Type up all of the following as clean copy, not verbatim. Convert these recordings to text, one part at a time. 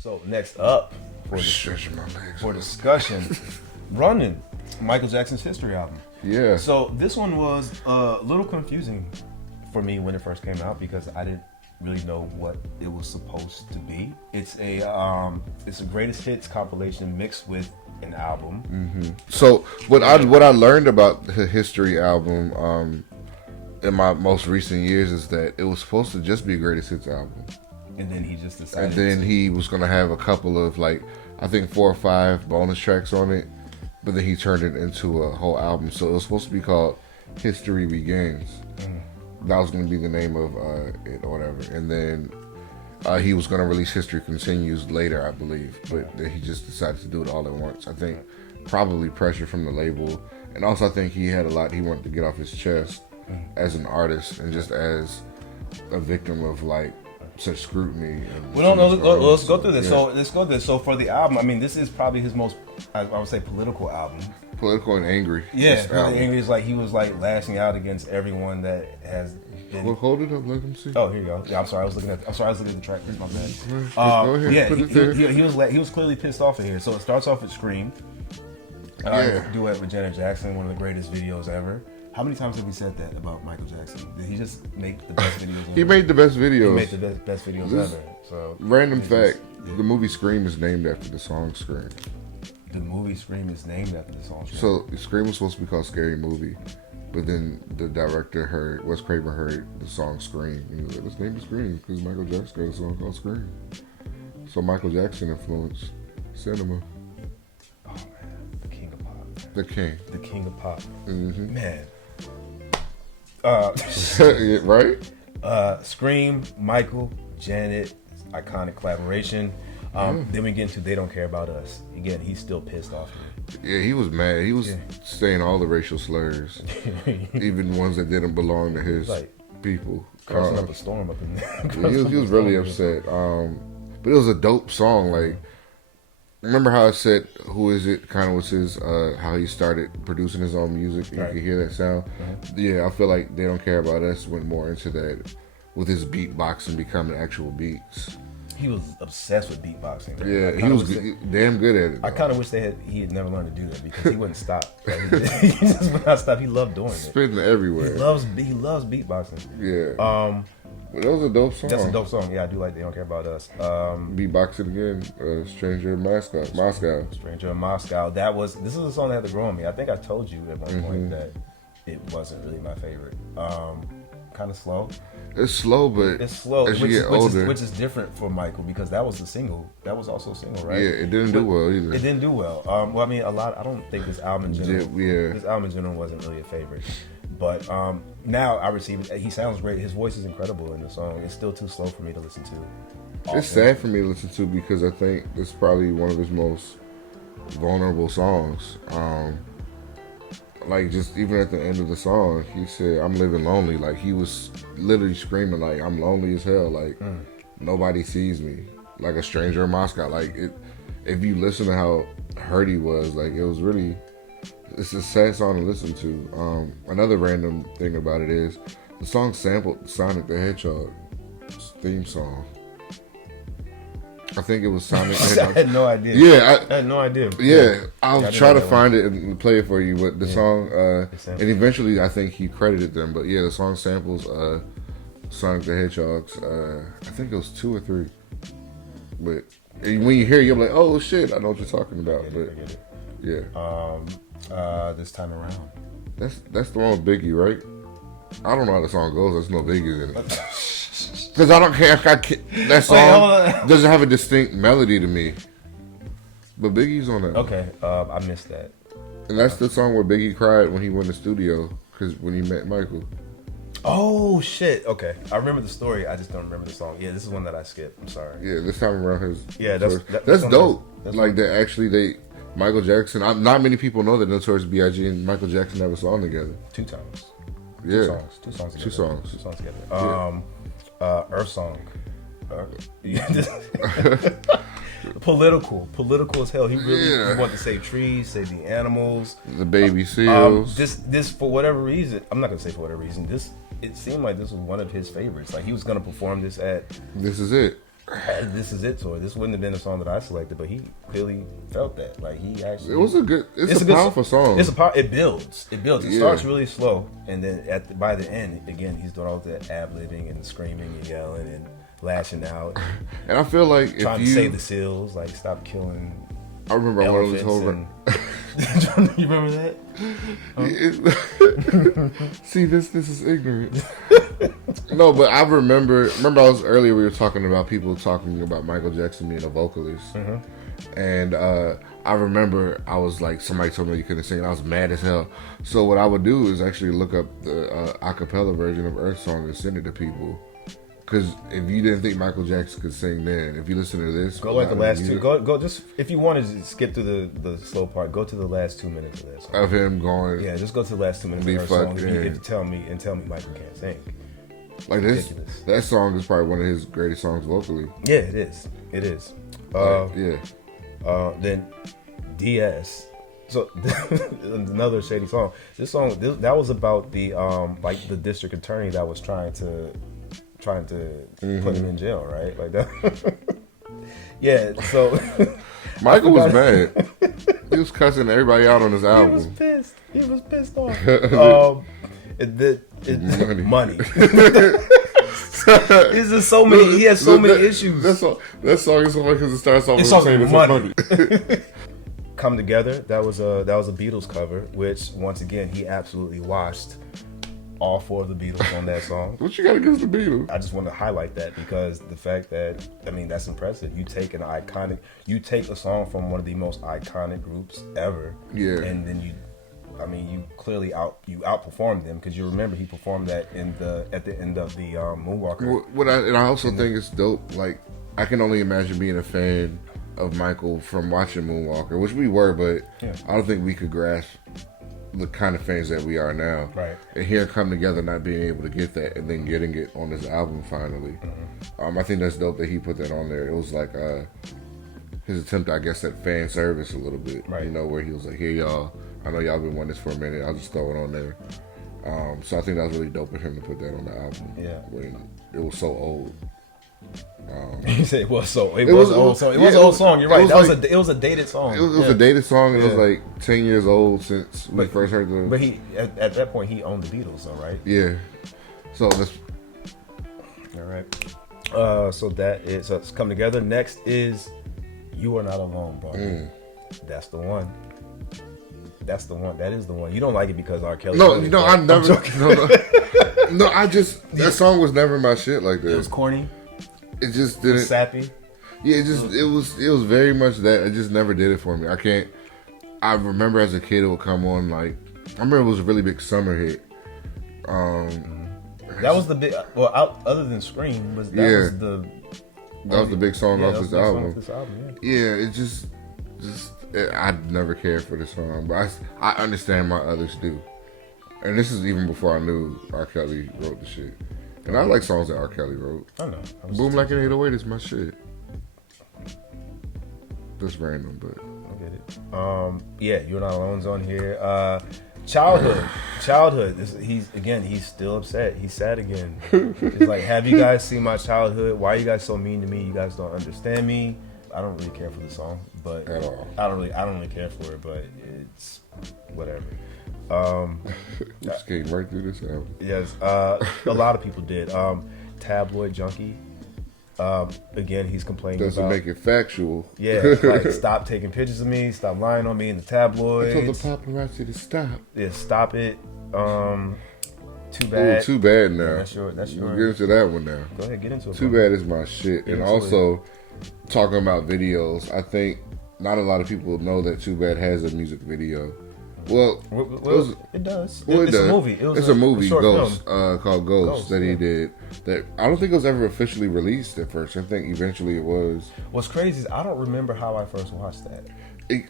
So next up Stretching my legs. for discussion, Running, Michael Jackson's history album. Yeah. So this one was a little confusing for me when it first came out because I didn't really know what it was supposed to be. It's a greatest hits compilation mixed with an album. Mm-hmm. So what I learned about the history album in my most recent years is that it was supposed to just be a greatest hits album. And then he just decided. And then he was gonna have a couple of I think 4 or 5 bonus tracks on it, but then he turned it into a whole album. So it was supposed to be called History Begins. That was gonna be the name of it or whatever. And then he was gonna release History Continues later, I believe, but then he just decided to do it all at once. I think probably pressure from the label, and also I think he had a lot he wanted to get off his chest as an artist and just as a victim of such scrutiny. Well, let's go through this. Yeah. So let's go through this. So for the album, I mean, this is probably his most, I would say, political album. Political and angry. Yeah, really angry. Is he was lashing out against everyone that has been. Well, hold it up. Let him see. Oh, here you go. Yeah, I'm sorry. I was looking at the track. Here's my bad. Go ahead, Yeah, put it there. he was clearly pissed off in here. So it starts off with Scream. Duet with Janet Jackson, one of the greatest videos ever. How many times have we said that about Michael Jackson? Did he just make the best videos ever? He made the best videos. He made the best videos ever. So random fact: the movie Scream is named after the song Scream. The movie Scream is named after the song Scream. So Scream was supposed to be called Scary Movie, but then the director Wes Craven heard the song Scream, and he was like, "Let's name it Scream because Michael Jackson got a song called Scream." So Michael Jackson influenced cinema. Oh man, the king of pop. The king. The king of pop. Mm-hmm. Man. Right? Scream, Michael, Janet, iconic collaboration. Then we get into They Don't Care About Us. Again, he's still pissed off. Yeah, he was mad. He was saying all the racial slurs, even ones that didn't belong to his people. Causing up a storm up in there. He was really upset. But it was a dope song. Remember how I said "Who Is It" kind of was his how he started producing his own music. You could hear that sound. Yeah, I feel like They Don't Care About Us went more into that with his beatboxing becoming actual beats. He was obsessed with beatboxing. Yeah, he was damn good at it. I kind of wish he had never learned to do that because he wouldn't stop. He just would not stop. He loved doing it. Spitting everywhere. He loves beatboxing. Yeah. But that was a dope song. That's a dope song. Yeah, I do like They Don't Care About Us. Beatboxing again. Stranger in Moscow. Stranger in Moscow. This is a song that had to grow on me. I think I told you at one point that it wasn't really my favorite. Kind of slow. It's slow, but it's slow. As you get older, which is different for Michael because that was a single. That was also a single, right? Yeah, it didn't do well either. It didn't do well. Well, I mean, I don't think this album in general. This album in general wasn't really a favorite. But now I receive it. He sounds great. His voice is incredible in the song. It's still too slow for me to listen to. It's sad for me to listen to because I think it's probably one of his most vulnerable songs. Just even at the end of the song, he said, "I'm living lonely." He was literally screaming, "I'm lonely as hell. Nobody sees me. Like a stranger in Moscow." If you listen to how hurt he was, it was really. It's a sad song to listen to. Another random thing about it is the song sampled Sonic the Hedgehog theme song. I think it was Sonic the Hedgehog. I had no idea. Yeah, I had no idea. Yeah, I'll try to find it and play it for you. But the song, and eventually I think he credited them. But yeah, the song samples Sonic the Hedgehog's. I think it was 2 or 3. But when you hear it, you're like, "Oh shit, I know what you're talking about." I get it. Yeah. This time around. That's the one with Biggie, right? I don't know how the song goes. There's no Biggie's in it. Because I don't care if that song doesn't have a distinct melody to me. But Biggie's on that. Okay, I missed that. And that's the song where Biggie cried when he went to the studio when he met Michael. Oh shit! Okay, I remember the story. I just don't remember the song. Yeah, this is one that I skipped. I'm sorry. Yeah, this time around that's dope. Michael Jackson. Not many people know that Notorious B.I.G. and Michael Jackson have a song together. 2 times. Yeah. Two songs together. Two songs together. Earth Song. Political as hell. He really wanted to save trees, save the animals, the baby seals. This for whatever reason, I'm not gonna say for whatever reason. It seemed like this was one of his favorites. He was gonna perform this at. This is it. This Is It tour. This wouldn't have been a song that I selected, but he clearly felt that. Like he actually. It was a good. It's a powerful song. It builds. It builds. It starts really slow, and then by the end, again, he's doing all that ad-libbing and screaming and yelling and lashing out. And I feel like trying to save the seals, like stop killing. I remember one of those whole. You remember that? See, this is ignorant. No, but I remember I was earlier we were talking about people talking about Michael Jackson being a vocalist. And I remember I was like, somebody told me you couldn't sing, and I was mad as hell. So what I would do is actually look up the acapella version of Earth Song and send it to people. Because if you didn't think Michael Jackson could sing then, if you listen to this, go like the last two. Go just if you want to skip through the slow part, go to the last 2 minutes of that song. Of him going. Yeah, just go to the last 2 minutes of that song. You get to tell me Michael can't sing. Like that song is probably one of his greatest songs vocally. Yeah, it is. It is. Then DS. So another shady song. This song that was about the like the district attorney that was trying to put him in jail, right? Like that. Yeah. So Michael was mad. He was cussing everybody out on his album. He was pissed off. Money. He's just so many. He has so many issues. That song is so funny because it starts off with saying money. Come Together. That was a Beatles cover, which once again he absolutely washed all 4 of the Beatles on that song. What you got against the Beatles? I just want to highlight that because the fact that that's impressive. You take a song from one of the most iconic groups ever, and then you clearly outperformed them because you remember he performed that at the end of the Moonwalker. And I also think it's dope. Like I can only imagine being a fan of Michael from watching Moonwalker, which we were, but I don't think we could grasp the kind of fans that we are now. Right. And here Come Together not being able to get that and then getting it on his album finally. I think that's dope that he put that on there. It was like his attempt, I guess, at fan service a little bit. Right. You know, where he was like, here y'all, I know y'all been wanting this for a minute, I'll just throw it on there. So I think that was really dope of him to put that on the album. Yeah. When it was so old. You said it was an old song. It was an old song. You're right. It was a dated song. It was a dated song. It was like 10 years old since we first heard the. But he at that point he owned the Beatles, though, right? Yeah. So that's all right. So it's Come Together. Next is You Are Not Alone, bro. That's the one. That's the one. That is the one. You don't like it because R. Kelly. No, I never. No, I just that song was never my shit like that. It was corny. It just didn't. Sappy. Yeah, it was very much that. It just never did it for me. I remember as a kid it would come on like I remember it was a really big summer hit. That was the big. Well, other than Scream, that was the big song off this album. Yeah, it just I never cared for the song, but I understand why others do. And this is even before I knew R. Kelly wrote the shit. And I like songs that R. Kelly wrote. I know. Boom Like an 808 is my shit. That's random, but I get it. You're Not Alone's on here. Childhood. He's still upset. He's sad again. He's like, have you guys seen my childhood? Why are you guys so mean to me? You guys don't understand me. I don't really care for the song, but at all. I don't really care for it, but it's whatever. Just came right through this album. Yes, a lot of people did. Tabloid Junkie. Again, he's complaining Doesn't about... make it factual. Yeah, like stop taking pictures of me, stop lying on me in the tabloids. I told the paparazzi to stop. Yeah, stop it. Too Bad. Ooh, Too Bad now. That's your. We'll get into that one now. Go ahead, get into it. Too Bad is my shit. And also, talking about videos, I think not a lot of people know that Too Bad has a music video. Well, it does. It's a movie. It's a movie, Ghost, called Ghost that he did. That I don't think it was ever officially released at first. I think eventually it was. What's crazy is I don't remember how I first watched that.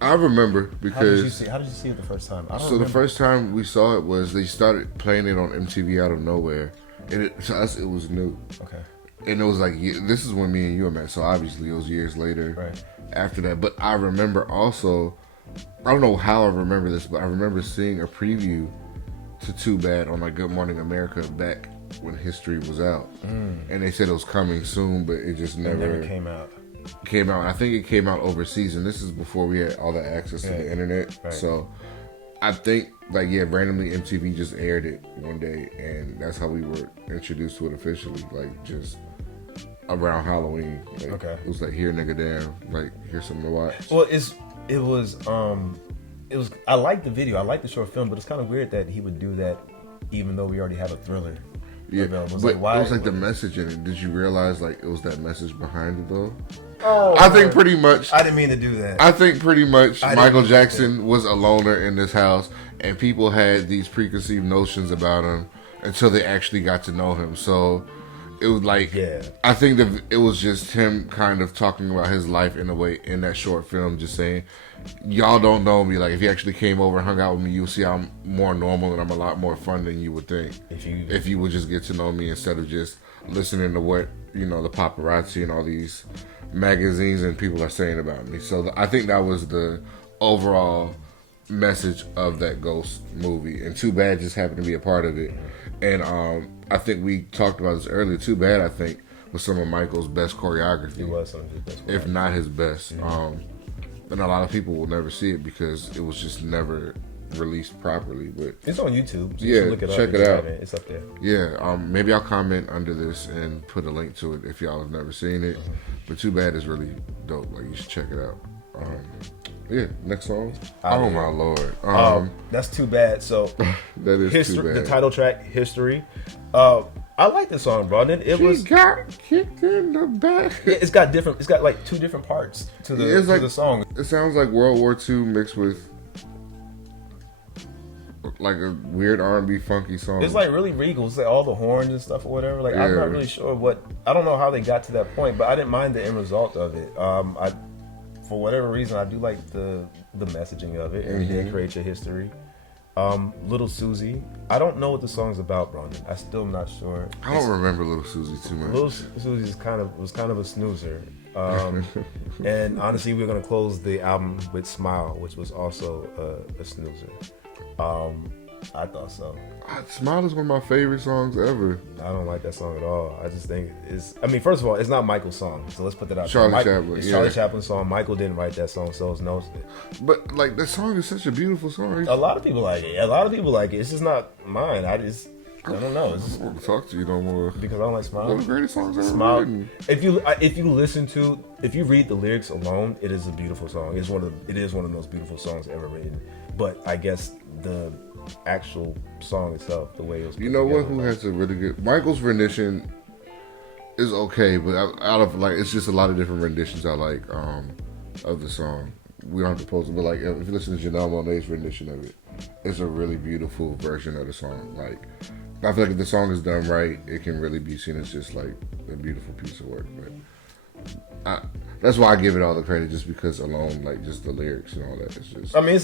I remember because how did you see it the first time? The first time we saw it was they started playing it on MTV out of nowhere, and to us it was new. Okay. And it was like this is when me and you met, so obviously it was years later after that. But I remember also, I don't know how I remember this, but I remember seeing a preview to Too Bad on like Good Morning America back when History was out, and they said it was coming soon, but it just never came out. Came out. I think it came out overseas, and this is before we had all the access to the internet. Right. So I think, like, yeah, randomly MTV just aired it one day, and that's how we were introduced to it officially. Like, just around Halloween. Like, Okay. It was like, here, nigga, damn. Like, here's something to watch. Well, it was. I liked the video. I liked the short film, but it's kind of weird that he would do that, even though we already have a thriller. Yeah, It was but like, why? it was like the message in it. Did you realize, like, it was that message behind it, though? Oh, I think pretty much. I didn't mean to do that. I think pretty much Michael mean Jackson was a loner in this house, and people had these preconceived notions about him until they actually got to know him. So it was like, I think that it was just him kind of talking about his life in a way in that short film, just saying, y'all don't know me. Like, if you actually came over and hung out with me, you'll see I'm more normal and I'm a lot more fun than you would think. If you would just get to know me instead of just listening to what, you know, the paparazzi and all these magazines and people are saying about me. So I think that was the overall message of that Ghost movie. And Too Bad just happened to be a part of it. And I think we talked about this earlier. Too Bad, I think, was some of Michael's best choreography. It was some of his best choreography. If not his best. And a lot of people will never see it because it was just never released properly. But it's on YouTube. So yeah, you can look it check up it out. It's up there. Yeah, maybe I'll comment under this and put a link to it if y'all have never seen it. But Too Bad is really dope. Like, you should check it out. Yeah, next song. Oh my lord. That's Too Bad. So that is Too Bad. The title track, History. I like this song, bro. It got kicked in the back. It's got different. It's got like two different parts to the song. It sounds like World War II mixed with like a weird R&B funky song. It's like really regal. It's like all the horns and stuff or whatever. Like, I'm not really sure I don't know how they got to that point, but I didn't mind the end result of it. For whatever reason, I do like the messaging of it, and it did create your history. Little Susie. I don't know what the song's about, Brandon. I still am not sure. I don't remember Little Susie too much. Little Susie was kind of a snoozer. And honestly, we're gonna close the album with Smile, which was also a snoozer. I thought so. Smile is one of my favorite songs ever. I don't like that song at all. I just think first of all, it's not Michael's song, so let's put that out. Charlie Chaplin. It's Charlie Chaplin's song. Michael didn't write that song, so it's no. But like, that song is such a beautiful song. A lot of people like it. It's just not mine. I don't know. I don't want to talk to you no more because I don't like Smile. One of the greatest songs ever written. If you read the lyrics alone, it is a beautiful song. It is one of the most beautiful songs ever written. But I guess the actual song itself, the way it was. You know what? Who has a really good Michael's rendition is okay, but out of like, it's just a lot of different renditions I like of the song. We don't have to post it, but like, if you listen to Janelle Monáe's rendition of it, it's a really beautiful version of the song. Like, I feel like if the song is done right, it can really be seen as just like a beautiful piece of work. But that's why I give it all the credit, just because alone, like, just the lyrics and all that. It's just. I mean, it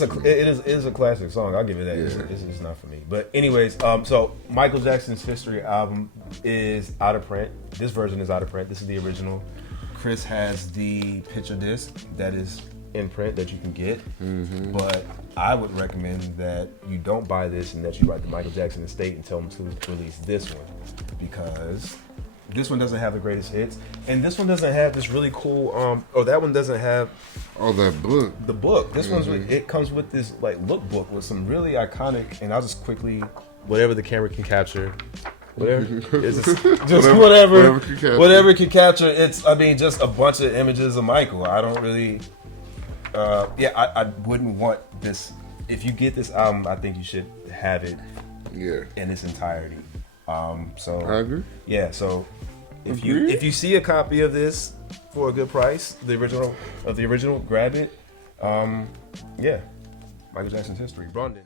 is a classic song. I'll give it that. Yeah. It's not for me. But anyways, so Michael Jackson's History album is out of print. This version is out of print. This is the original. Kris has the picture disc that is in print that you can get. Mm-hmm. But I would recommend that you don't buy this and that you write the Michael Jackson estate and tell them to release this one, because this one doesn't have the greatest hits, and this one doesn't have this really cool that one doesn't have that book. The book. This one's it comes with this like lookbook with some really iconic, and I'll just quickly, whatever the camera can capture, whatever can capture. It's, I mean, just a bunch of images of Michael. I don't really I wouldn't want this. If you get this album, I think you should have it in its entirety. So I agree. Yeah, so if you see a copy of this for a good price, the original, grab it. Michael Jackson's History, Brandon.